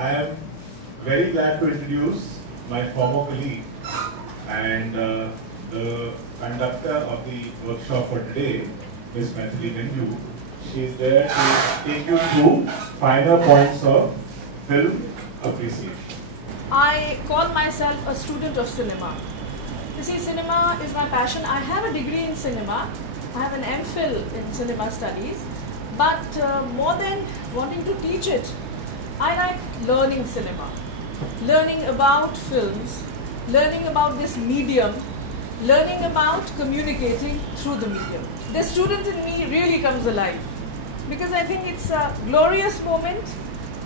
I am very glad to introduce my former colleague and the conductor of the workshop for today, Ms. Maithili Ganju. She is there to take you through finer points of film appreciation. I call myself a student of cinema. You see, cinema is my passion. I have a degree in cinema. I have an MPhil in cinema studies. But more than wanting to teach it, I like learning cinema. Learning about films, learning about this medium, learning about communicating through the medium. The student in me really comes alive because I think it's a glorious moment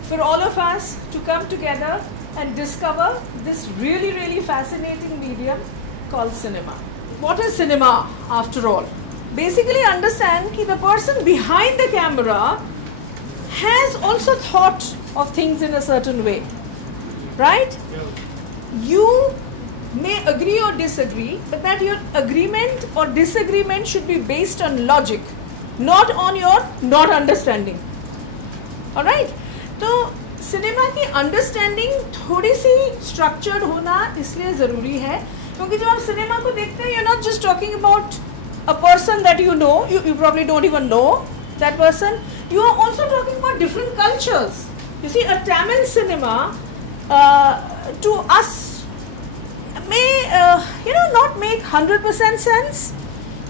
for all of us to come together and discover this really, really fascinating medium called cinema. What is cinema after all? Basically understand that the person behind the camera has also thought of things in a certain way, right? You may agree or disagree, but that your agreement or disagreement should be based on logic, not on your not understanding. Alright? So, cinema की understanding थोड़ी सी structured होना इसलिए ज़रूरी है क्योंकि जब आप cinema को देखते हैं you're not just talking about a person that you know, you probably don't even know that person, you are also talking about different cultures. You see, a Tamil cinema to us may not make 100% sense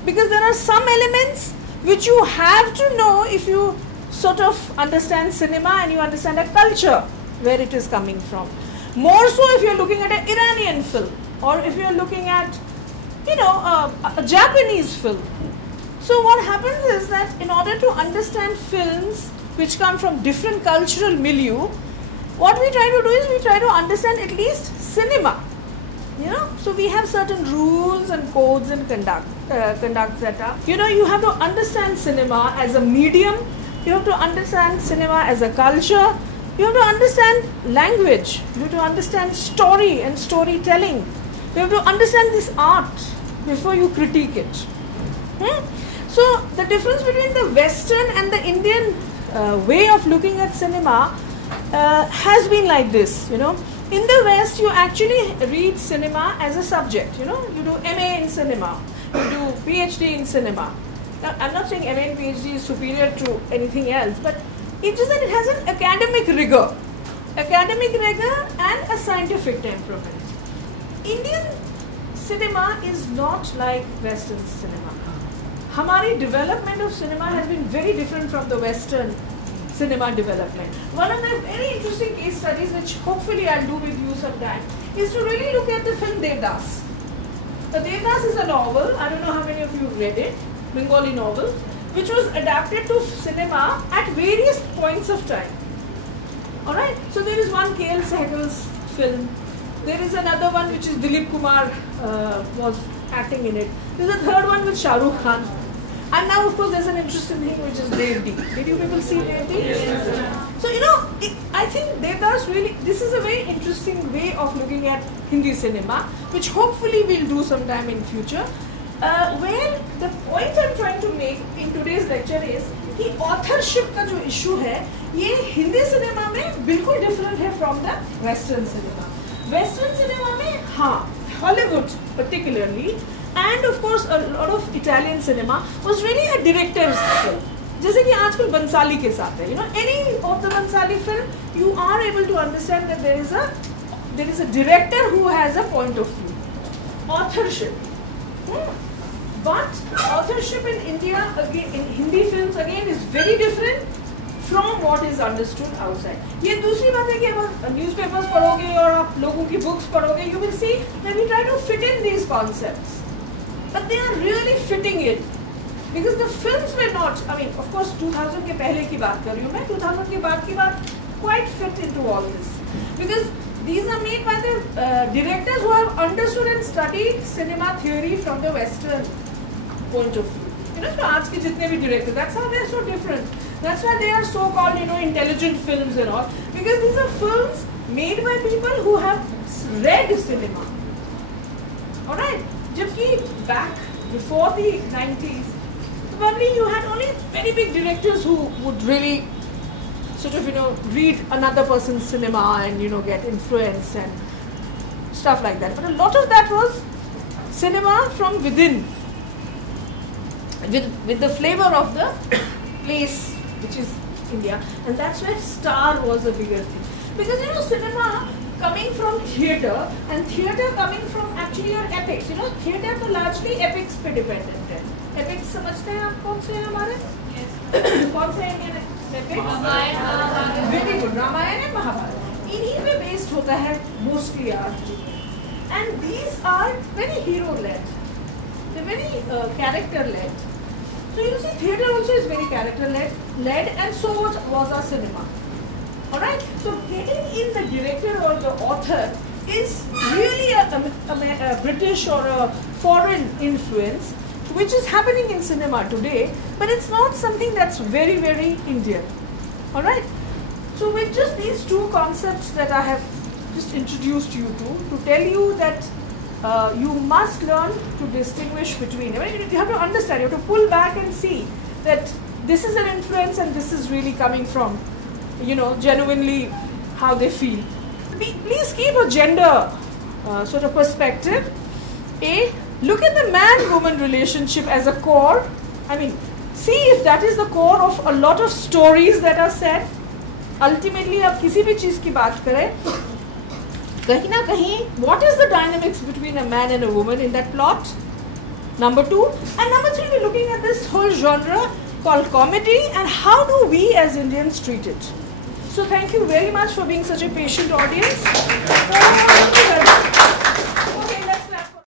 because there are some elements which you have to know if you sort of understand cinema and you understand a culture where it is coming from. More so if you are looking at an Iranian film or if you are looking at a Japanese film. So what happens is that in order to understand films which come from different cultural milieu, what we try to do is we try to understand at least cinema. So we have certain rules and codes and conduct set up. You have to understand cinema as a medium. You have to understand cinema as a culture. You have to understand language. You have to understand story and storytelling. You have to understand this art before you critique it. So the difference between the Western and the Indian way of looking at cinema has been like this. In the West, you actually read cinema as a subject. You do MA in cinema. You do PhD in cinema. Now, I'm not saying MA and PhD is superior to anything else, but it's just that it has an academic rigor and a scientific temperament. Indian cinema is not like Western cinema. Hamari development of cinema has been very different from the Western cinema development. One of the very interesting case studies, which hopefully I'll do with you sometime, is to really look at the film Devdas. The Devdas is a novel, I don't know how many of you have read it, Bengali novel, which was adapted to cinema at various points of time. Alright, so there is one KL Sehgal's film, there is another one which is Dilip Kumar was acting in it, there is a third one with Shah Rukh Khan, and now of course there's an interesting thing which is Devdi. Did you people see Devdi? Yes. So I think Devdas really, this is a very interesting way of looking at Hindi cinema, which hopefully we'll do sometime in future. Where the point I'm trying to make in today's lecture is कि authorship का जो issue है ये Hindi cinema में बिल्कुल different है from the Western cinema. Western cinema में हाँ Hollywood particularly and of course a lot of Italian cinema was really a director's film. जैसे कि आजकल बंसाली के साथ है any of the Bansali film you are able to understand that there is a director who has a point of view. Authorship. But authorship in India, again, in Hindi films again is very different from what is understood outside. ये दूसरी बात है कि आप newspapers पढ़ोगे और आप लोगों की books पढ़ोगे, you will see that we try to fit in these concepts, but they are really fitting it because the films were not. I mean, of course, 2000 के पहले की बात कर रही हूँ मैं, 2000 के बाद की बात quite fit into all this because these are made by the directors who have understood and studied cinema theory from the Western point of view. So आज के जितने भी directors, that's how they are so different. That's why they are so called, intelligent films and all, because these are films made by people who have read cinema. Alright, जबकि back before the 90s, probably you had only very big directors who would really sort of, read another person's cinema and, get influenced and stuff like that. But a lot of that was cinema from within, with the flavor of the place, which is India. And that's where Star was a bigger thing. Because, cinema coming from theatre and theatre coming from actually your epics. Theatre तो largely epics पे dependent है. Epics समझते हैं आप कौन से हैं हमारे? कौन से Indian epics? Ramayan. Very good. Ramayan and Mahabharat. इन्हीं पे based होता है mostly art. And these are very hero-led. They're very character-led. So you see, theatre also is very character-led, and so was our cinema. Alright, so getting in the director or the author is really a British or a foreign influence, which is happening in cinema today, but it's not something that's very, very Indian. Alright, so with just these two concepts that I have just introduced you to tell you that you must learn to distinguish between. I mean, you have to understand, you have to pull back and see that this is an influence and this is really coming from, genuinely how they feel. Please keep a gender sort of perspective. Look at the man-woman relationship as a core. I mean, see if that is the core of a lot of stories that are said. Ultimately, आप किसी भी चीज़ की बात करें, कहीं ना कहीं, what is the dynamics between a man and a woman in that plot? Number 2. And number 3, we're looking at this whole genre called comedy and how do we as Indians treat it. So thank you very much for being such a patient audience.